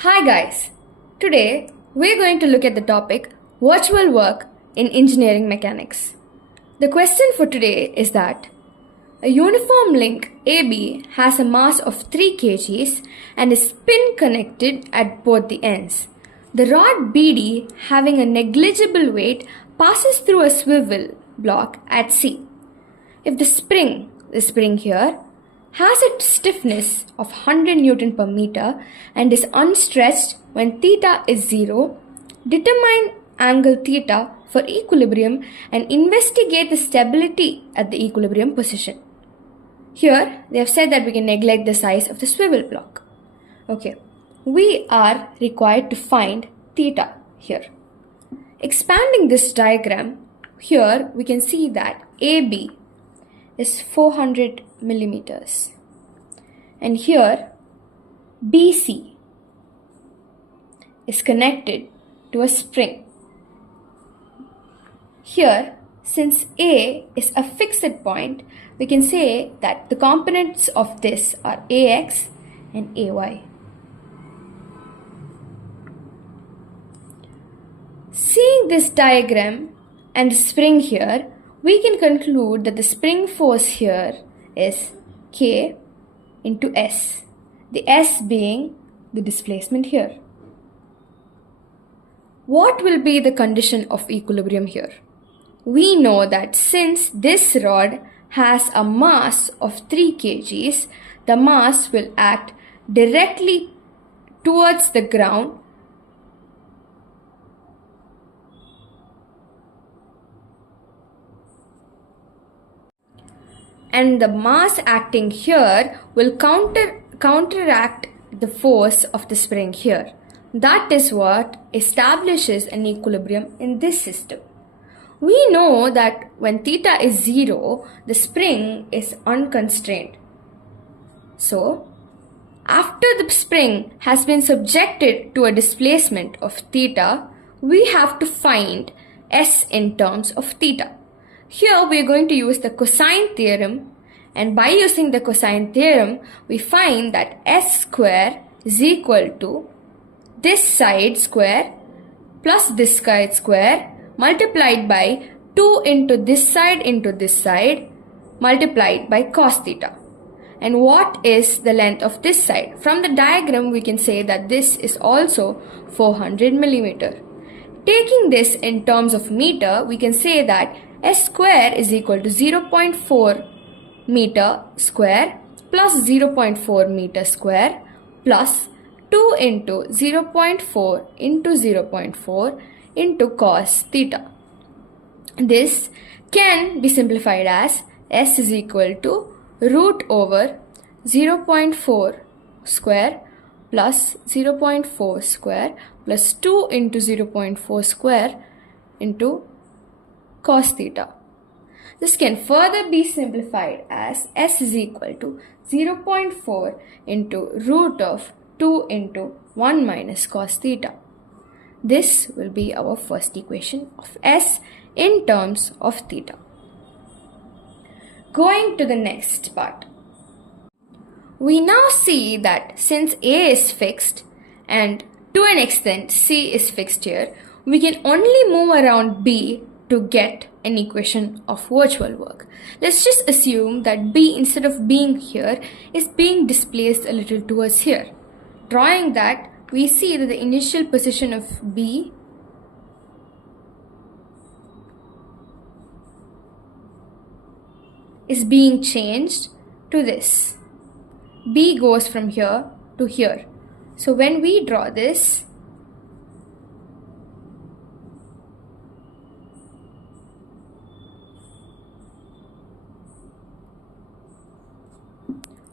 Hi guys, today we're going to look at the topic virtual work in engineering mechanics. The question for today is that a uniform link AB has a mass of 3 kgs and is spin connected at both the ends. The rod BD having a negligible weight passes through a swivel block at C. If the spring here, has a stiffness of 100 Newton per meter and is unstretched when theta is 0, determine angle theta for equilibrium and investigate the stability at the equilibrium position. Here, they have said that we can neglect the size of the swivel block. Okay, we are required to find theta here. Expanding this diagram, here we can see that AB is 400 millimeters. And here BC is connected to a spring. Here, since A is a fixed point, we can say that the components of this are AX and AY. Seeing this diagram and the spring here, we can conclude that the spring force here is K into S, the S being the displacement here. What will be the condition of equilibrium here? We know that since this rod has a mass of 3 kgs, the mass will act directly towards the ground and the mass acting here will counteract the force of the spring here. That is what establishes an equilibrium in this system. We know that when theta is 0, the spring is unconstrained. So, after the spring has been subjected to a displacement of theta, we have to find S in terms of theta. Here we are going to use the cosine theorem, and by using the cosine theorem we find that S square is equal to this side square plus this side square multiplied by 2 into this side multiplied by cos theta. And what is the length of this side? From the diagram we can say that this is also 400 millimeter. Taking this in terms of meter, we can say that S square is equal to 0.4 meter square plus 0.4 meter square plus 2 into 0.4 into 0.4 into cos theta. This can be simplified as S is equal to root over 0.4 square plus 0.4 square plus 2 into 0.4 square into cos theta. This can further be simplified as S is equal to 0.4 into root of 2 into 1 minus cos theta. This will be our first equation of S in terms of theta. Going to the next part. We now see that since A is fixed and to an extent C is fixed here, we can only move around B to get an equation of virtual work. Let's just assume that B, instead of being here, is being displaced a little towards here. Drawing that, we see that the initial position of B is being changed to this. B goes from here to here. So when we draw this,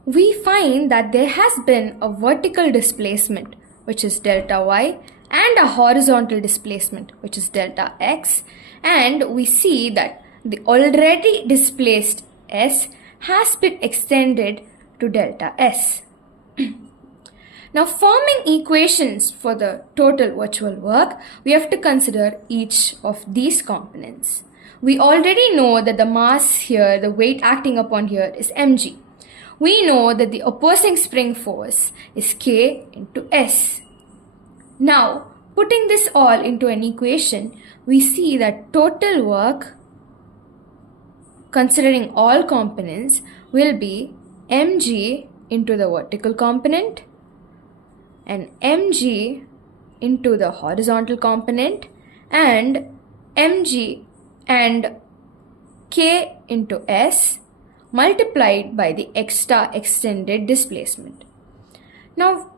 we find that there has been a vertical displacement, which is delta y, and a horizontal displacement, which is delta x, and we see that the already displaced S has been extended to delta S. Now, forming equations for the total virtual work, we have to consider each of these components. We already know that the mass here, the weight acting upon here, is mg. We know that the opposing spring force is K into S. Now, putting this all into an equation, we see that total work, considering all components, will be mg into the vertical component and mg into the horizontal component and mg and k into s multiplied by the extra extended displacement. Now,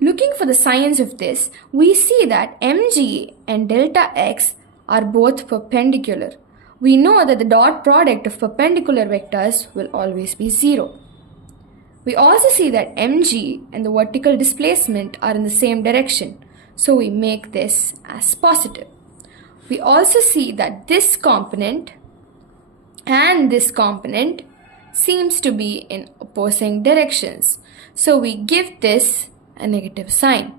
looking for the signs of this, we see that mg and delta x are both perpendicular. We know that the dot product of perpendicular vectors will always be 0. We also see that mg and the vertical displacement are in the same direction, so we make this as positive. We also see that this component and this component seems to be in opposing directions, so we give this a negative sign.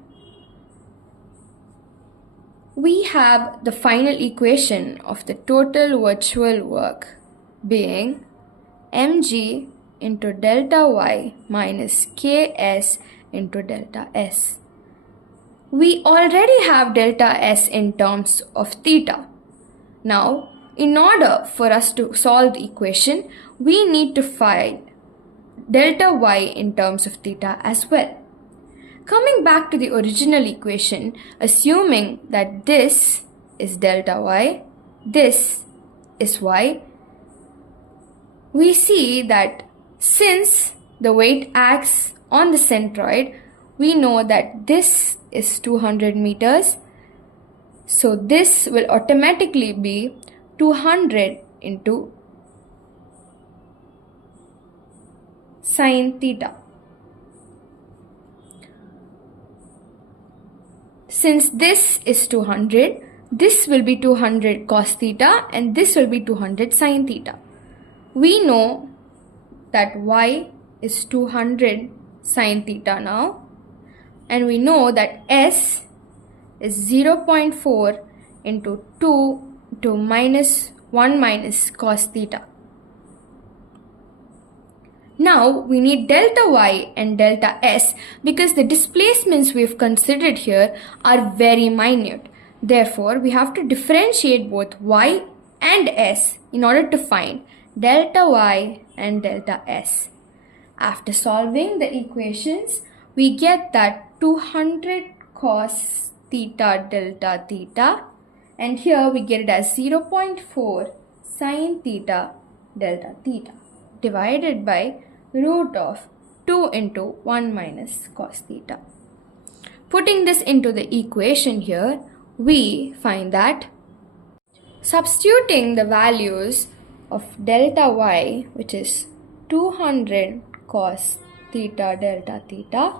We have the final equation of the total virtual work being mg into delta y minus ks into delta s. We already have delta s in terms of theta. Now, in order for us to solve the equation, we need to find delta y in terms of theta as well. Coming back to the original equation, assuming that this is delta y, this is y, we see that since the weight acts on the centroid, we know that this is 200 meters. So this will automatically be 200 into sine theta. Since this is 200, this will be 200 cos theta and this will be 200 sine theta. We know that y is 200 sine theta now, and we know that s is 0.4 into 2 to minus 1 minus cos theta. Now we need delta y and delta s because the displacements we've considered here are very minute. Therefore, we have to differentiate both y and s in order to find delta y and delta s. After solving the equations, we get that 200 cos theta delta theta, and here we get it as 0.4 sine theta delta theta divided by root of 2 into 1 minus cos theta. Putting this into the equation here, we find that substituting the values of delta y, which is 200 cos theta delta theta,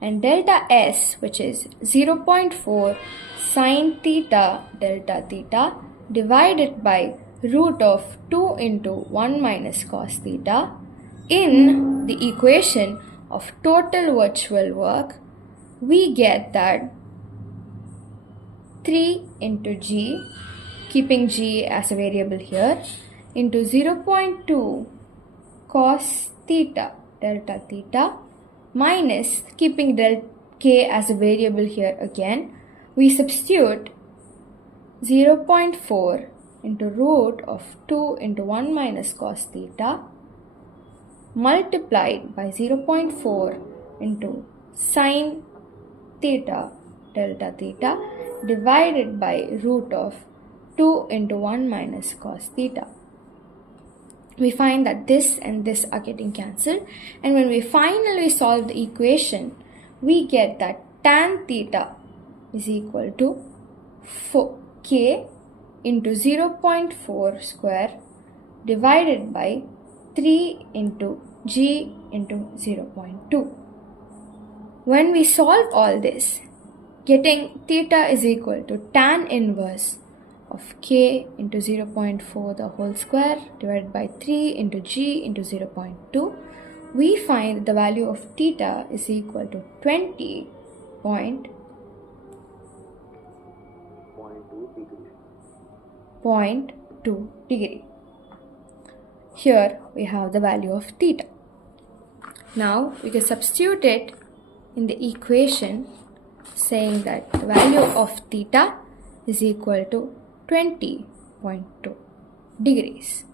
and delta s, which is 0.4 sine theta delta theta divided by root of 2 into 1 minus cos theta, in the equation of total virtual work, we get that 3 into g, keeping g as a variable here, into 0.2 cos theta delta theta minus, keeping del k as a variable here again, we substitute 0.4 into root of 2 into 1 minus cos theta multiplied by 0.4 into sine theta delta theta divided by root of 2 into 1 minus cos theta. We find that this and this are getting cancelled, and when we finally solve the equation, we get that tan theta is equal to k into 0.4 square divided by 3 into g into 0.2. When we solve all this, getting theta is equal to tan inverse of k into 0.4 the whole square divided by 3 into g into 0.2, we find the value of theta is equal to 20.2 degree. Here we have the value of theta. Now we can substitute it in the equation saying that the value of theta is equal to 20.2 degrees.